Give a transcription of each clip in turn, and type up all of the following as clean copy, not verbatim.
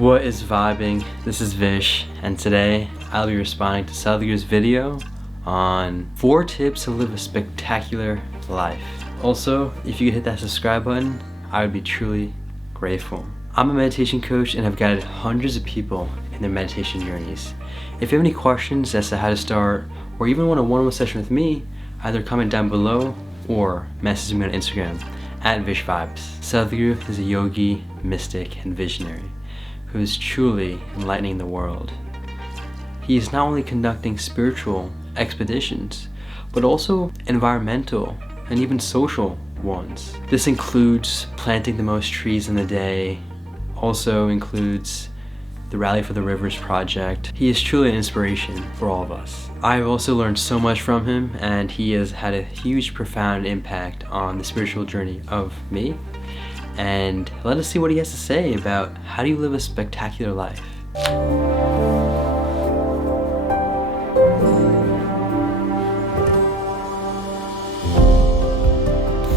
What is vibing? This is Vish, and today I'll be responding to Sadhguru's video on 4 tips to live a spectacular life. Also, if you could hit that subscribe button, I would be truly grateful. I'm a meditation coach and have guided hundreds of people in their meditation journeys. If you have any questions as to how to start, or even want a one-on-one session with me, either comment down below or message me on Instagram at VishVibes. Sadhguru is a yogi, mystic, and visionary who is truly enlightening the world. He is not only conducting spiritual expeditions, but also environmental and even social ones. This includes planting the most trees in the day, also includes the Rally for the Rivers project. He is truly an inspiration for all of us. I've also learned so much from him, and he has had a huge, profound impact on the spiritual journey of me. And let us see what he has to say about how do you live a spectacular life.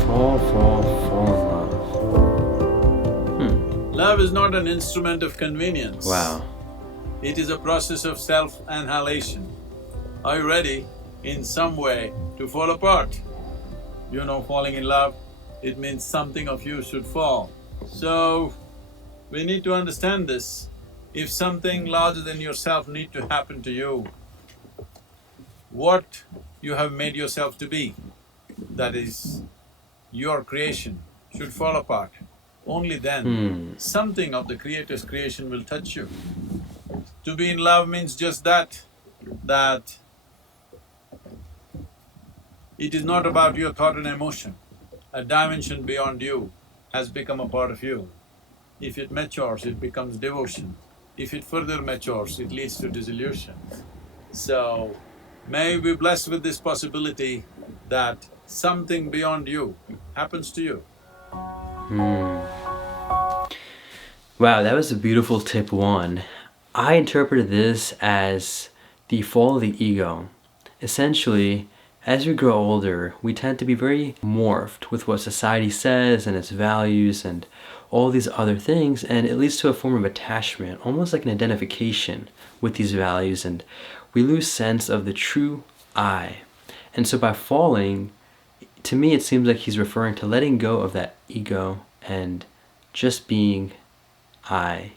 Fall in love. Love is not an instrument of convenience. Wow. It is a process of self-annihilation. Are you ready, in some way, to fall apart? You know, falling in love, it means something of you should fall. So, we need to understand this. If something larger than yourself need to happen to you, what you have made yourself to be, that is your creation, should fall apart. Only then something of the Creator's creation will touch you. To be in love means just that it is not about your thought and emotion. A dimension beyond you has become a part of you. If it matures, it becomes devotion. If it further matures, it leads to dissolution. So, may you be blessed with this possibility that something beyond you happens to you. Wow, that was a beautiful tip 1. I interpreted this as the fall of the ego. Essentially, as we grow older, we tend to be very morphed with what society says and its values and all these other things, and it leads to a form of attachment, almost like an identification with these values, and we lose sense of the true I. And so by falling, to me it seems like he's referring to letting go of that ego and just being I.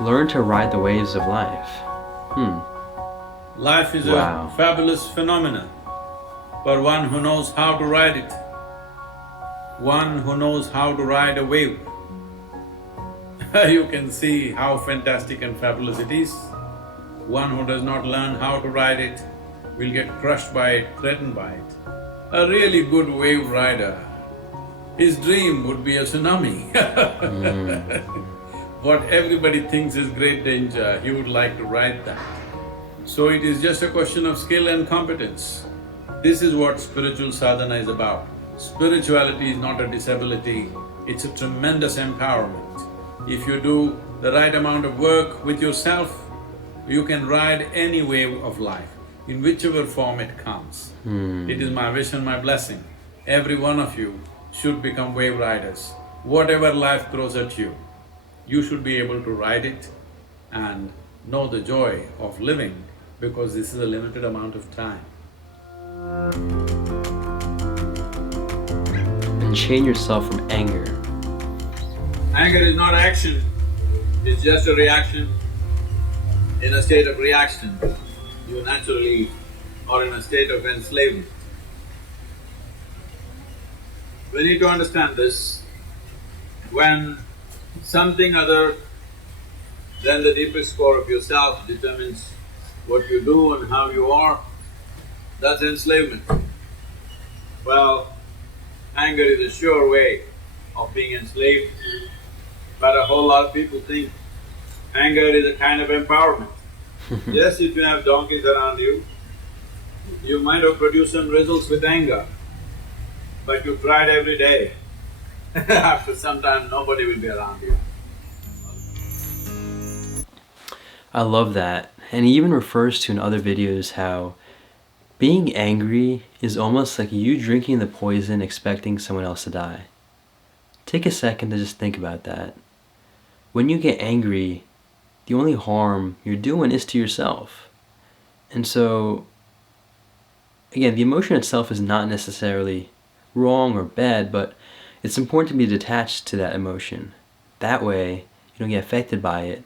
Learn to ride the waves of life. Life is a fabulous phenomenon, but one who knows how to ride it, one who knows how to ride a wave. You can see how fantastic and fabulous it is. One who does not learn how to ride it will get crushed by it, threatened by it. A really good wave rider, his dream would be a tsunami. What everybody thinks is great danger, he would like to ride that. So it is just a question of skill and competence. This is what spiritual sadhana is about. Spirituality is not a disability, it's a tremendous empowerment. If you do the right amount of work with yourself, you can ride any wave of life, in whichever form it comes. It is my wish and my blessing. Every one of you should become wave riders. Whatever life throws at you, you should be able to ride it and know the joy of living, because this is a limited amount of time. And chain yourself from anger. Anger is not action, it's just a reaction. In a state of reaction, you naturally are in a state of enslavement. We need to understand this. When something other than the deepest core of yourself determines what you do and how you are, that's enslavement. Well, anger is a sure way of being enslaved, but a whole lot of people think anger is a kind of empowerment. Yes, if you have donkeys around you, you might have produced some results with anger, but you tried every day. After some time, nobody will be around you. I love that. And he even refers to in other videos how being angry is almost like you drinking the poison expecting someone else to die. Take a second to just think about that. when you get angry, the only harm you're doing is to yourself. And so, again, the emotion itself is not necessarily wrong or bad, but it's important to be detached to that emotion. That way, you don't get affected by it.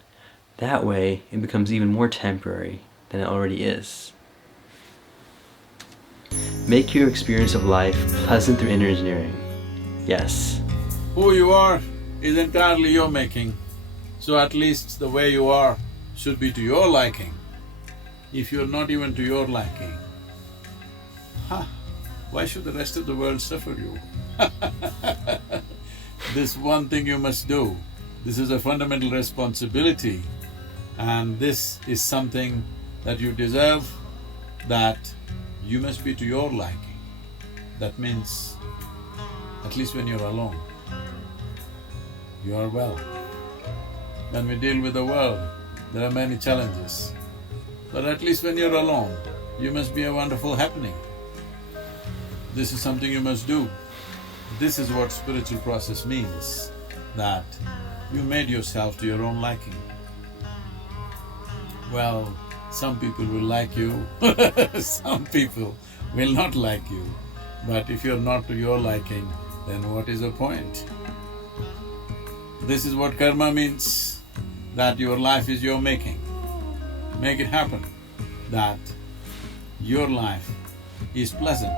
That way, it becomes even more temporary than it already is. Make your experience of life pleasant through inner engineering. Yes. Who you are is entirely your making, so at least the way you are should be to your liking. If you're not even to your liking, why should the rest of the world suffer you? This one thing you must do. This is a fundamental responsibility, and this is something that you deserve, that you must be to your liking. That means, at least when you're alone, you are well. When we deal with the world, there are many challenges. But at least when you're alone, you must be a wonderful happening. This is something you must do. This is what spiritual process means, that you made yourself to your own liking. Well, some people will like you, some people will not like you. But if you're not to your liking, then what is the point? This is what karma means, that your life is your making. Make it happen, that your life is pleasant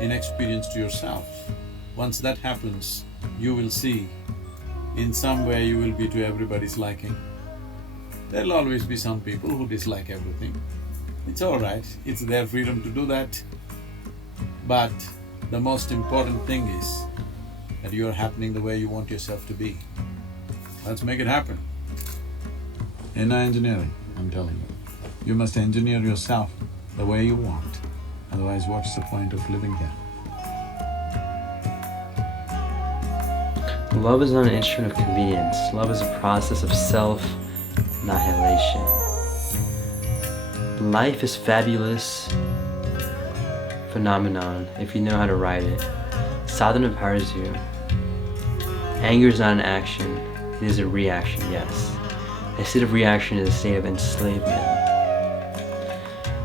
in experience to yourself. Once that happens, you will see, in some way you will be to everybody's liking. There'll always be some people who dislike everything. It's all right, it's their freedom to do that. But the most important thing is that you're happening the way you want yourself to be. Let's make it happen. In engineering, I'm telling you, you must engineer yourself the way you want. Otherwise, what's the point of living here? Love is not an instrument of convenience. Love is a process of self-annihilation. Life is fabulous phenomenon if you know how to ride it. Sadhana empowers you. Anger is not an action, it is a reaction, yes. A state of reaction is a state of enslavement.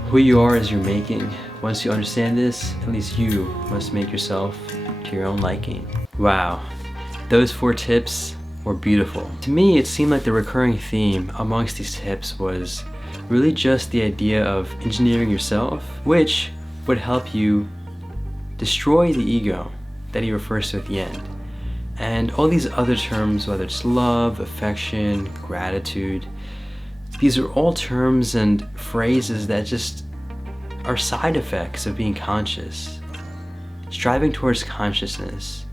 Who you are is your making. Once you understand this, at least you must make yourself to your own liking. Wow. Those 4 tips were beautiful. To me, it seemed like the recurring theme amongst these tips was really just the idea of engineering yourself, which would help you destroy the ego that he refers to at the end. And all these other terms, whether it's love, affection, gratitude, these are all terms and phrases that just are side effects of being conscious. Striving towards consciousness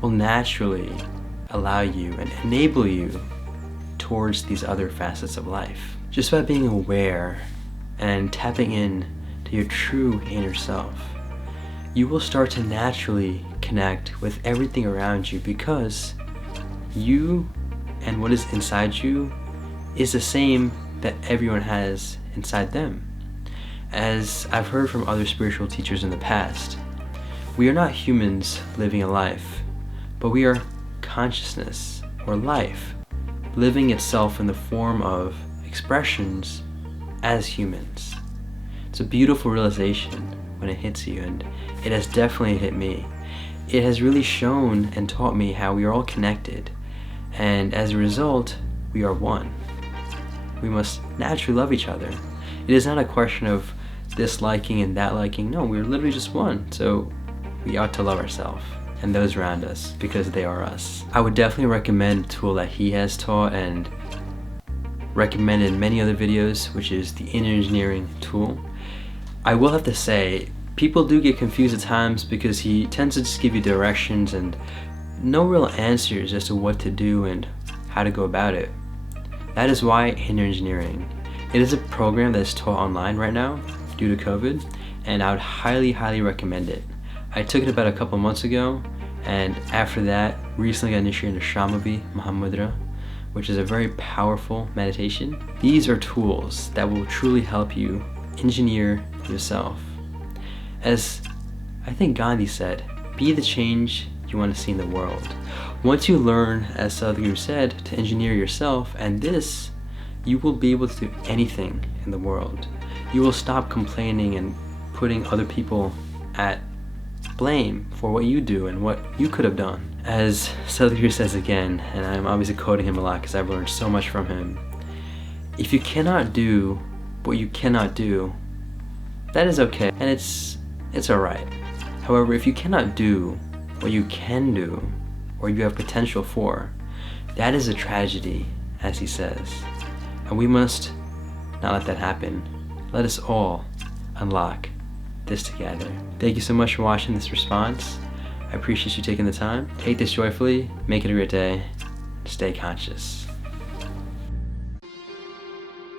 will naturally allow you and enable you towards these other facets of life. Just by being aware and tapping in to your true inner self, you will start to naturally connect with everything around you, because you and what is inside you is the same that everyone has inside them. As I've heard from other spiritual teachers in the past, we are not humans living a life, but we are consciousness, or life, living itself in the form of expressions as humans. It's a beautiful realization when it hits you, and it has definitely hit me. It has really shown and taught me how we are all connected, and as a result, we are one. We must naturally love each other. It is not a question of this liking and that liking. No, we're literally just one, so we ought to love ourselves and those around us, because they are us. I would definitely recommend a tool that he has taught and recommended in many other videos, which is the inner engineering tool. I will have to say, people do get confused at times because he tends to just give you directions and no real answers as to what to do and how to go about it. That is why inner engineering. It is a program that is taught online right now due to COVID, and I would highly recommend it. I took it about a couple months ago, and after that, recently got initiated into Shamavi Mahamudra, which is a very powerful meditation. These are tools that will truly help you engineer yourself. As I think Gandhi said, be the change you want to see in the world. Once you learn, as Sadhguru said, to engineer yourself and this, you will be able to do anything in the world. You will stop complaining and putting other people at blame for what you do and what you could have done. As Sadhguru says again, and I'm obviously quoting him a lot because I've learned so much from him, if you cannot do what you cannot do, that is okay, and it's alright. However, if you cannot do what you can do, or you have potential for, that is a tragedy, as he says. And we must not let that happen. Let us all unlock this together. Thank you so much for watching this response. I appreciate you taking the time. Take this joyfully, make it a great day, stay conscious.